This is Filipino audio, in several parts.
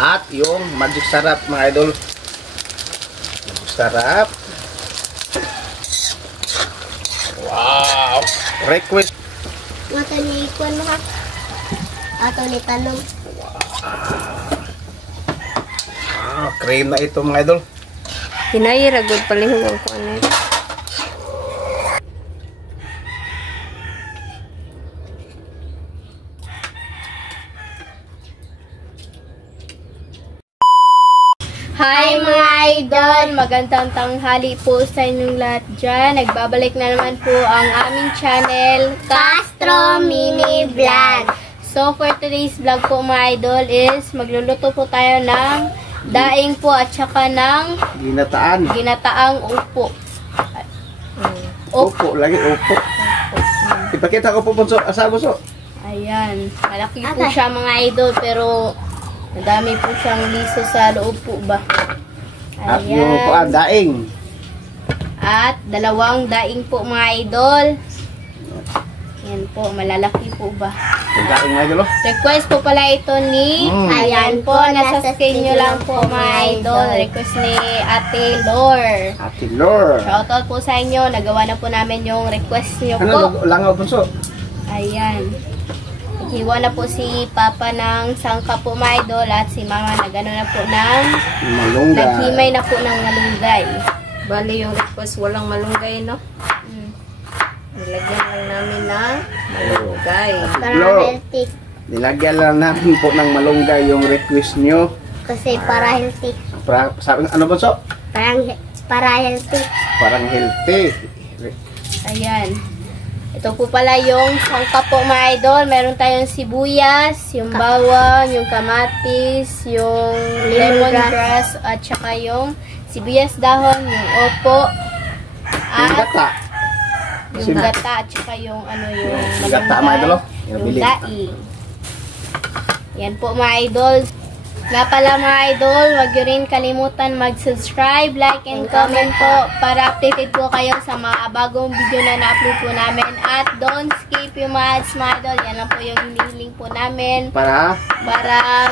At yung magic sarap mga idol. Magic sarap. Wow! Request. Ato ni Ikon mo ha. Ato ni Tanong. Wow! Cream na ito mga idol. Hinay-ragod palihog ang kuan na ito. Hi mga idol! Magandang tanghali po sa inyong lahat dyan. Nagbabalik na naman po ang aming channel, Castro Mini Vlog. So for today's vlog po mga idol is magluluto po tayo ng daing po at saka ng ginataang upo. Upo, lagi upo. Ipakita ko po po sa buso. Ayan, malaki po siya mga idol pero madami po siyang liso sa loob po ba. At yung daing. At dalawang daing po mga idol. Yan po, malalaki po ba. Yung daing mga idol. Request po pala ito ni, ayan po, nasa screen nyo lang po mga idol. Request ni Ate Lor. Ate Lor. Shoutout po sa inyo, nagawa na po namin yung request nyo po. Ano, langaw punso? Ayan. Hiwa na po si Papa ng sangka po mga idol at si Mama nagano na po ng malunggay. Naghimay na po ng malunggay. Bali yung request walang malunggay, no? Nilagyan lang namin ng malunggay. Para healthy. Nilagyan lang namin po ng malunggay yung request nyo. Kasi para healthy. Sabi, ano ba so? Para healthy. Parang healthy. Ayan. Ito po pala yung sangka po mga idol. Meron tayong sibuyas, yung bawang, yung kamatis, yung lemongrass, at saka yung sibuyas dahon, yung opo, Yung gata. yung gata, at saka yung yung Gata mga idol. yung daing. Yan po mga idol. Nga pala mga idol, huwag nyo rin kalimutan mag-subscribe, like, and comment po para updated po kayo sa mga bagong video na na-upload po namin. At don't skip yung mga ads mga idol. Yan lang po yung hinihiling po namin Para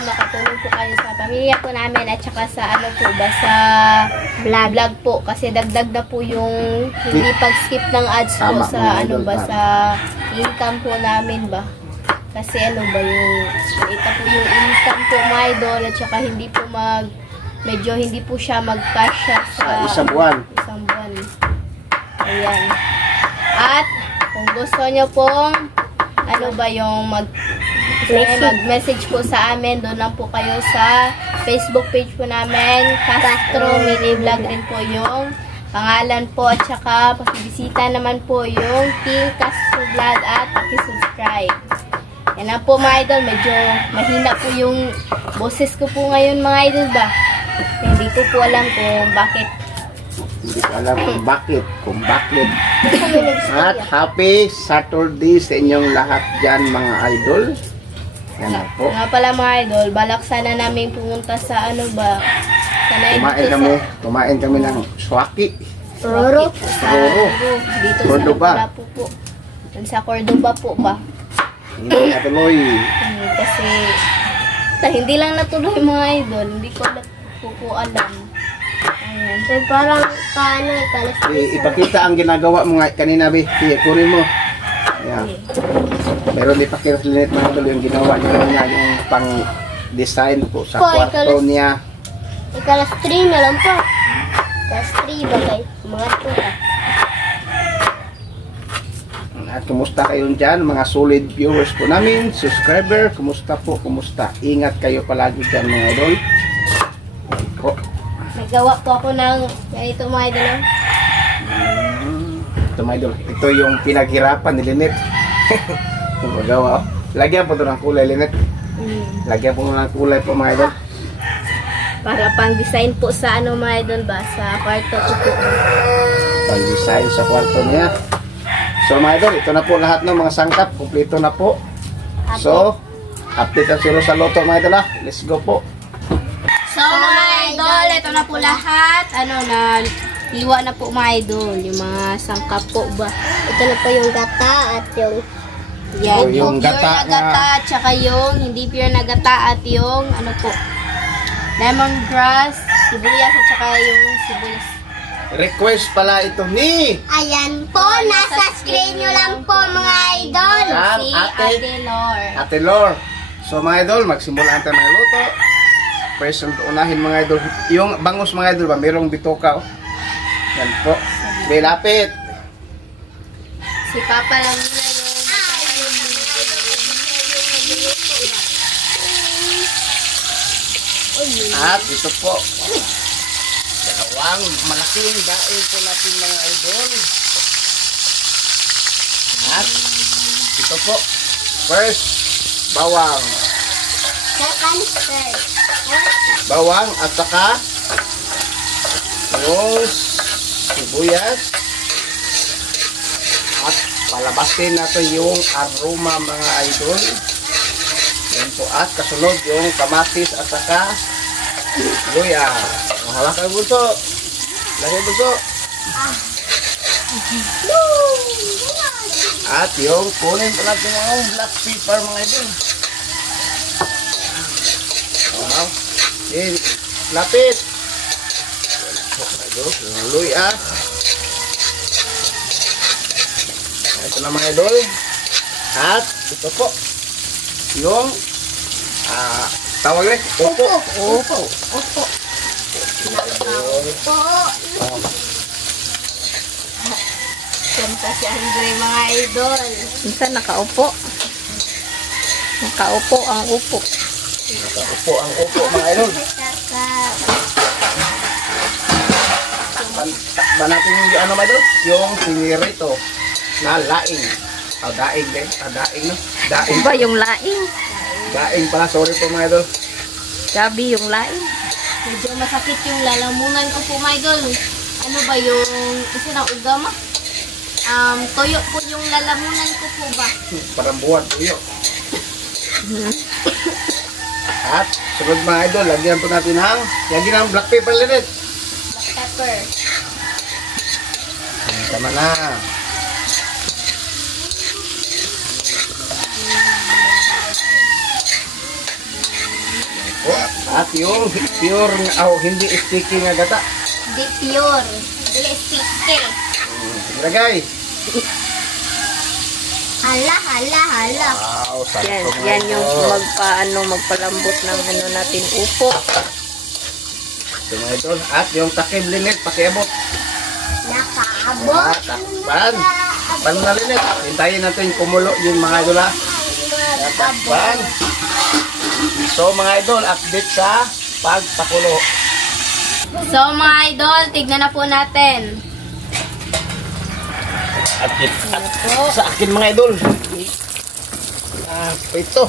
makatulong po kayo sa pamilya po namin at saka sa sa vlog po. Kasi dagdag na po yung hindi pag-skip ng ads po sa sa income po namin ba. Kasi yung ito po yung income po mga idol at saka hindi po medyo hindi po siya mag-cash sa isang buwan. Ayan. At kung gusto nyo pong yung mag-message po sa amin, doon lang po kayo sa Facebook page po namin, Castro Mini Vlog rin po yung pangalan po at saka pakibisita naman po yung Team Castro Vlog at pakisubscribe. Yan lang po mga idol, medyo mahina po yung boses ko po ngayon mga idol ba. Hindi ko po alam kung bakit. Hindi ko alam kung bakit. At happy Saturday sa inyong lahat dyan mga idol. Yan na po. Nga pala mga idol, balak sana namin pumunta sa Kumain kami ng swaki. Roro. Dito Cordoba. Sa Cordoba po ba? Hindi natuloy. Kasi hindi lang natuloy mga idol. Hindi ko po alam. Ayan. So, parang Ipakita ang ginagawa mo nga kanina, Bi. Kunin mo. Ayan. Meron ipakita sa Linet mga idol yung ginawa niya kanina, yung pang-design po sa kwarto niya. Ikalas 3 na lang po. Ikalas 3 ba kayo? Mga tuta. At kumusta kayo dyan, mga solid viewers po namin, subscriber, kumusta po, kumusta? Ingat kayo palagi dyan mga idol. Po. Nagawa po ako ng ganito mga idol. Ito mga idol, ito yung pinaghirapan ni Linet. Yung magawa. Lagyan po ito ng kulay, Linet. Lagyan po ng kulay po mga idol. Para pang design po sa mga idol ba, sa kwarto ko po. Pang design sa kwarto niya. So mga idol, ito na po lahat ng mga sangkap. Kompleto na po. So, update ang siro sa loto mga idol. Let's go po. So mga idol, ito na po lahat. Na hiwa na po mga idol. Yung mga sangkap po ba. Ito na po yung gata at yung yan, yung pure gata na gata at saka yung hindi pure na gata at yung lemongrass, sibuyas at saka yung sibuyas. Request pala ito ni Ayan po, nasa screen nyo lang po mga idol. Sam, Si Ate Ate Lor. So mga idol, magsimulaan tayo ng luto. First, unahin mga idol. Yung bangus mga idol ba, mayroong bitoka. Oh. Yan po. May lapit. Si Papa lang nila yung At ito po. Dalawang malaking daing po natin mga idol. At ito po. First, bawang. Second, third. Bawang at saka yung sibuyas. At palabasin natin yung aroma mga idol. Yan po. At kasunod yung kamatis at saka luya. Hawakan bunso. Lagay bunso. At yung kunin pa natin yung black pepper mga idol. Wow. Then, lapit. Yung luya. Ito na mga idol. At ito po. Yung tawag rin. Upo. Opo. Kanta si Andre mga idol. Minsan nakaupo. Nakaupo ang upo. Upo ang upo mga idol. Ba natin yung ano mga idol? Yung pinirito na laing. Daing din. Daing no? Daing. Ba yung laing? Daing pala. Sorry po mga idol. Gabi yung laing. Medyo masakit yung lalamunan ko po mga idol. Ano ba yung kasi na ugama? Toyo po yung lalamunan ko po ba? Parang buwan tuyo. At sunod mga idol, lagyan po natin ng black pepper ulit. Black pepper. Tama na. At yung pure hindi sticky na gata. Di pure. Dili sticky. Ilagay. Hala. Wow, Yan, sakto mga yan yung idol. magpalambot ng ano natin upo. Ito mga idol. At yung takip linit, pakiabot. Nakaabot. Takpan. Takpan na linit. Hintayin natin kumulo yung mga idol ha. Takpan. So mga idol, update sa pagpakulo. So mga idol, tignan na po natin. At sa akin mga idol. Ito.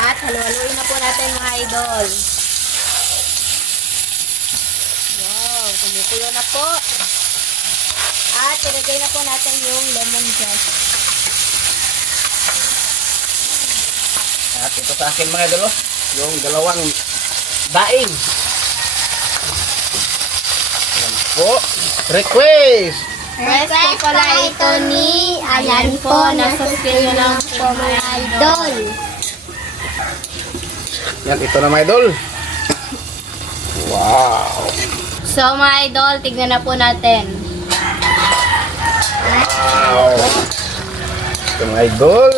At haluhaluin na po natin mga idol. Wow, kumukulo na po. At ilagay na po natin yung lemongrass. At ito sa akin mga idol, yung dalawang daing. Yan po. Request! Request po pala ito ni, ayan po, nasa screen lang po mga idol. Yan, ito na mga idol. Wow! So mga idol, tignan na po natin. Wow! Ito mga idol.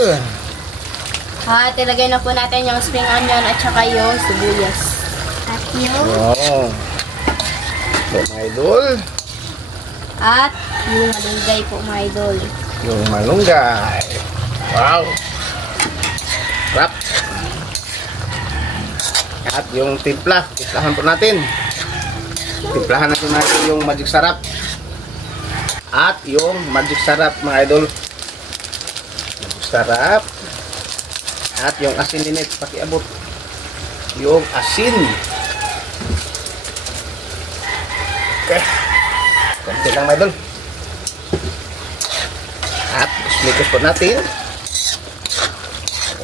At ilagay na po natin yung spring onion at saka yung sibuyas. At yung Wow! Ito mga idol. At yung malunggay po mga idol. Yung malunggay. Wow! Rap! At yung timpla. Timplahan po natin. Timplahan natin mga idol yung magic sarap. At yung magic sarap mga idol. Magic sarap. At yung asin linit. Pakiabot. Yung asin. Okay. Konti lang mga idol. At smikos po natin.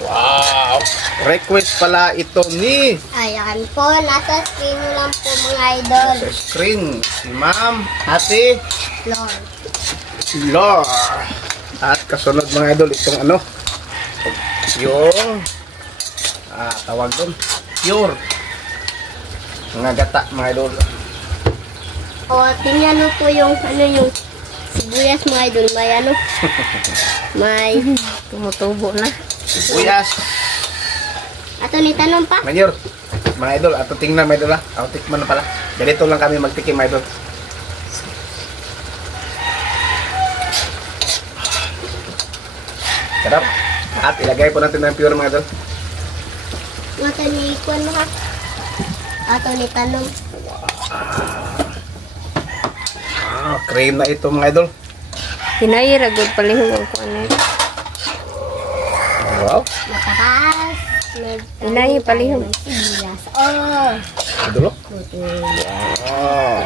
Wow! Request pala ito ni ayan po, nasa screen nyo lang po mga idol. sa screen si Ma'am Ate Lord. Lor. At kasunod mga idol itong ano yung tawag doon pure. Mga gata, mga idol. O, tingnan mo po yung, yung sibuyas mga idol. May may Tumutubo na. Sibuyas. ato ni tanong pa. Mayor, mga idol, ato tingnan mga idol ha. Ato tikman na pala. Ganito lang kami magtikim mga idol. Sarap. At ilagay po natin ng pure mga idol. Ato ni Kwan ha. Ato ni tanong. Cream na ito mga idol. Hinahiragod palihog ang kuan na ito. Wow. Matakas. Inahi palihog. Sibuyas. Oh. Idol oh. Wow.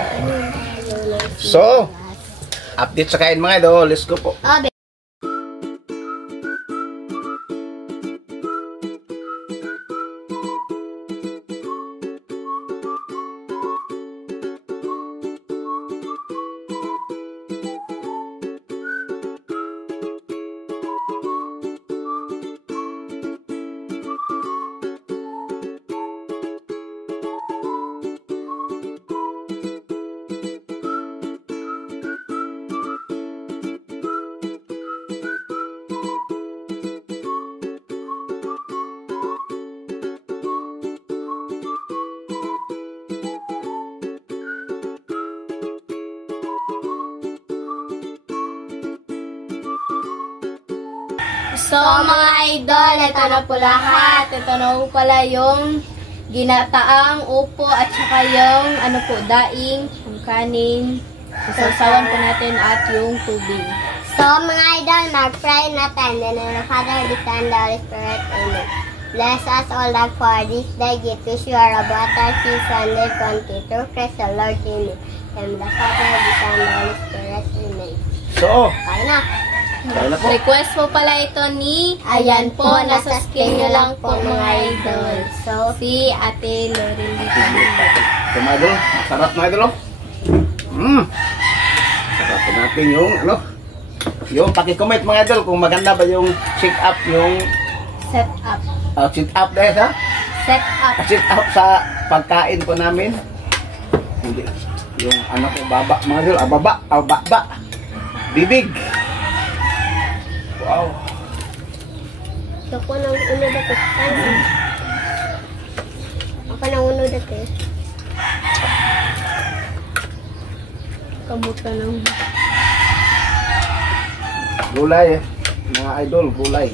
So, update sa kain mga idol. Let's go po. Abe. So mga idol, ito na po lahat. Ito na po pala yung ginataang upo at saka yung ano po, daing, yung kanin. Isasawan po natin at yung tubig. So, mga idol, mag-pray natin. In the name of the Father, the Son, and the Holy Spirit. Amen. Bless us all that for this day. Give to share about our sins and live country through Christ the Lord. Amen. And the Father, the Son, and the Holy Spirit. Amen. So, Kaya na. kaya na po. Request po pala ito ni, ayan po, nasa screen nyo lang po mga idol. So, si Ate Lorin. Ito mga idol. Sarap mga idol oh. Sarap po natin yung ano. Yung paki-comment mga idol kung maganda ba yung check up yung Set up. sit up dahil ha. Set up. Sit up sa pagkain po namin. Hindi. Yung ano ko baba mga idol. Baba. Bibig. Wow. So, kung anong uno dati. Ako nang uno dati. Kamuta ng... Gulay mga idol. Gulay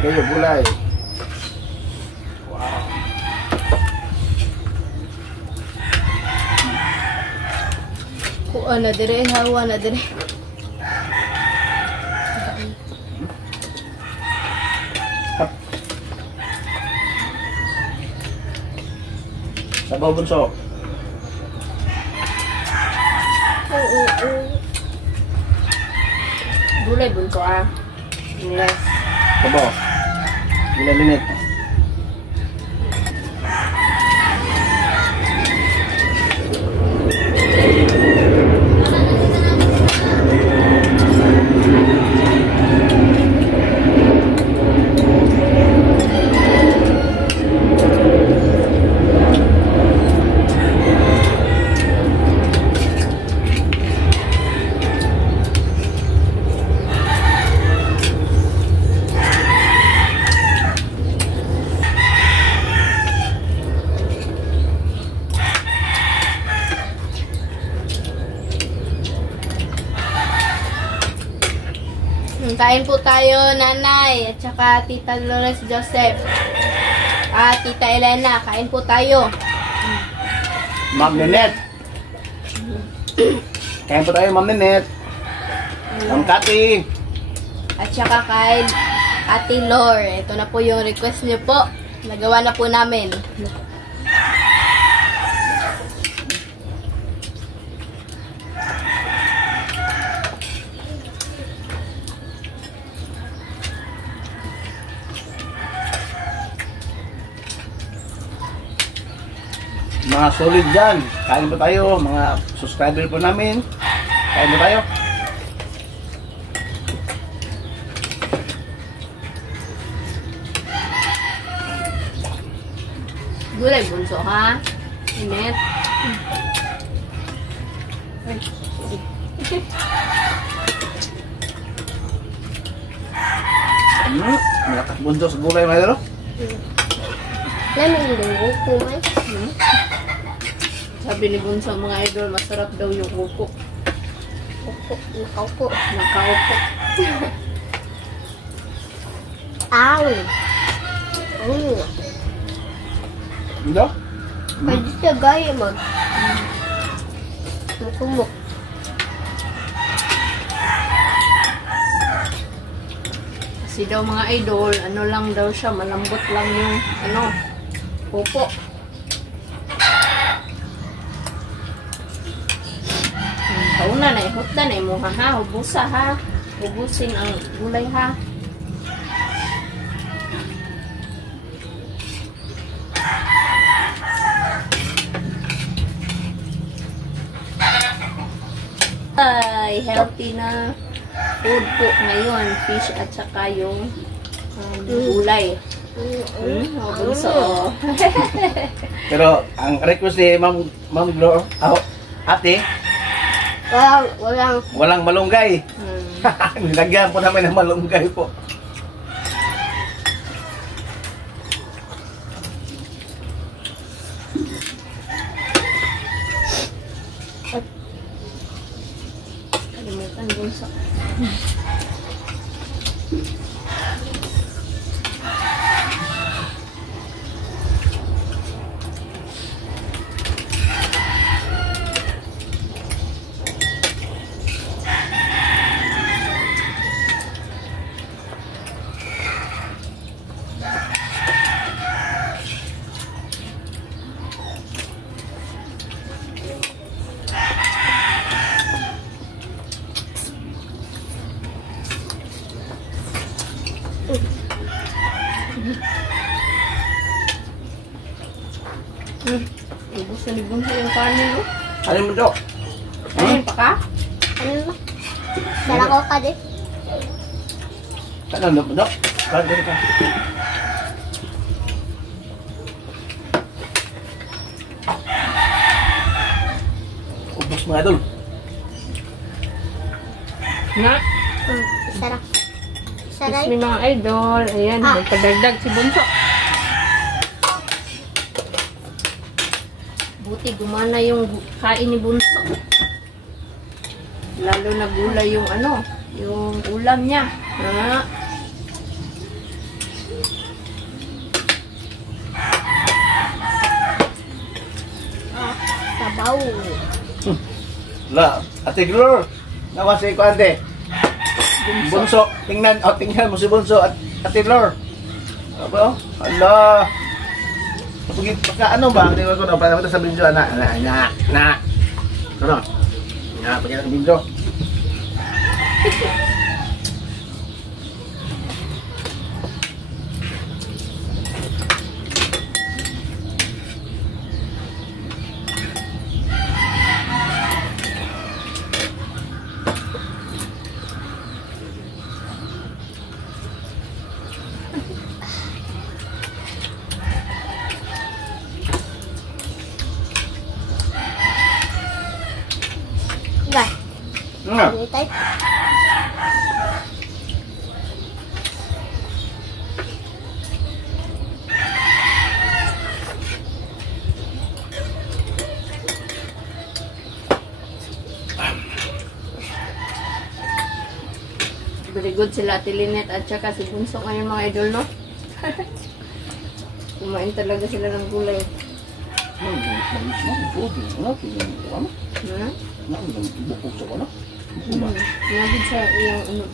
kayo. Gulay. Wow. Kuha na dire, hawa na dire. Sabaw bunso. Gulay bunso ah. Yes. Sabaw. Gulay linit. Kain po tayo, Nanay, at saka Tita Dolores Joseph. At Tita Elena, kain po tayo. Ma'am Ninette. Kain po tayo, Ma'am Ninette. Ma'am Cathy. At saka kay Ate Lor. Ito na po yung request niyo po. Nagawa na po namin. Mga solid dyan. Kain po tayo. Mga subscriber po namin. Kain po tayo. Gulay bunso, ha? Init. Malakas bunso sa gulay mga idol. Lamig din ko man. Sabi ni bunso, mga idol, masarap daw yung upo. Upo, nakaupo. Nakaupo. Ang. Hindi? Pwede siya gaya mag. Makumok. Kasi daw mga idol, ano lang daw siya, malambot lang yung, upo. Kauna na, ihutda na mo ha, hubusa ha. Hubusin ang gulay ha. Ay, healthy na food po ngayon, fish at saka yung gulay. Bunso. Pero ang request ni Ma'am Glo, ate, walang malunggay. Nilagyan po namin ng malunggay po. Kalimutan bunso. Ubus na ni bunso yung kanin mo. Ano mo to? Kanin pa ka? Ano ba? Dala ko ka din. Ano mo to? Kaya ka. Ubus mga idol. Na, Sarap. yes, Sarap. may mga idol. Ayan, may padagdag si bunso. Buti gumana yung kain ni bunso. Lalo na gulay yung yung ulam niya. Ha? Sabaw. La, ate Glor. Nawasi ko ate. Bunso. Tingnan mo si Bunso at ate Glor. Aba, ala. Pagit pagka ano ba? Hindi ko na para sa video na. Ano? Na, pagka sa video. Ga. Nga. Ano tayo? Very good sila Ate Lynette at saka si Bunso ngayon mga idol, no? Kumain talaga sila ng gulay. Nagid sa iyang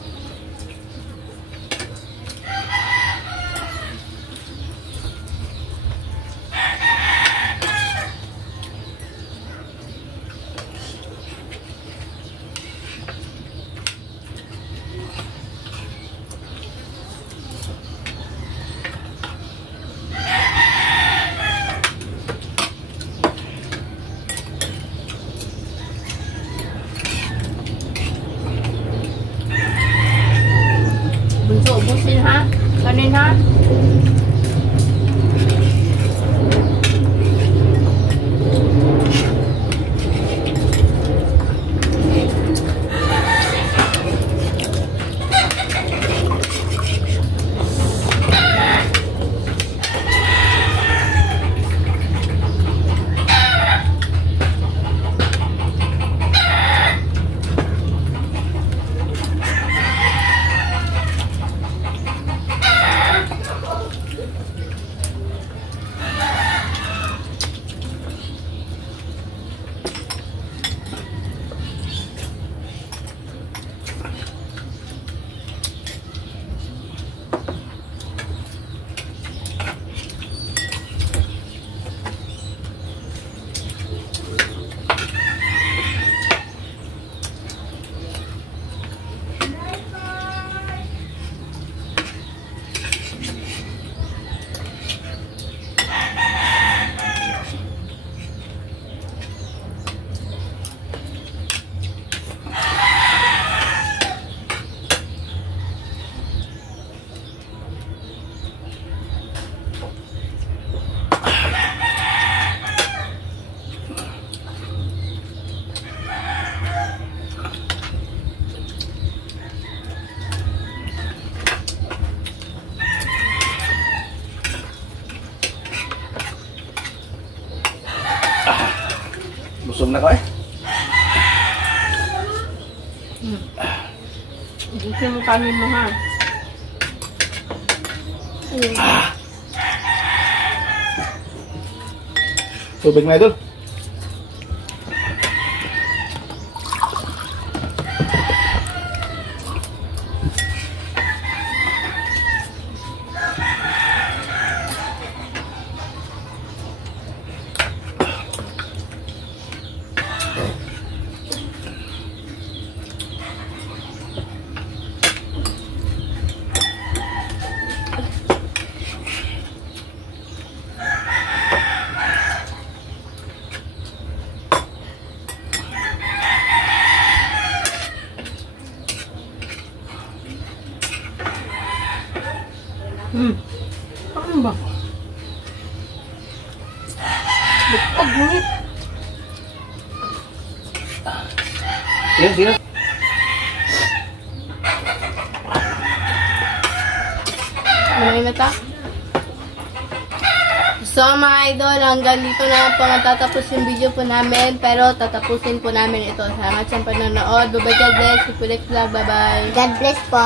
Busog na ko eh. Gusto mo kanin mo ha. Tubig na idol. Ano ba? Bukog ngunit. Sige, sige. Ano yung mata? So mga idol, hanggang dito na po matatapos yung video po namin. Pero tatapusin po namin ito. Salamat sa panonood. Bye-bye, God bless. Bye-bye. God bless po.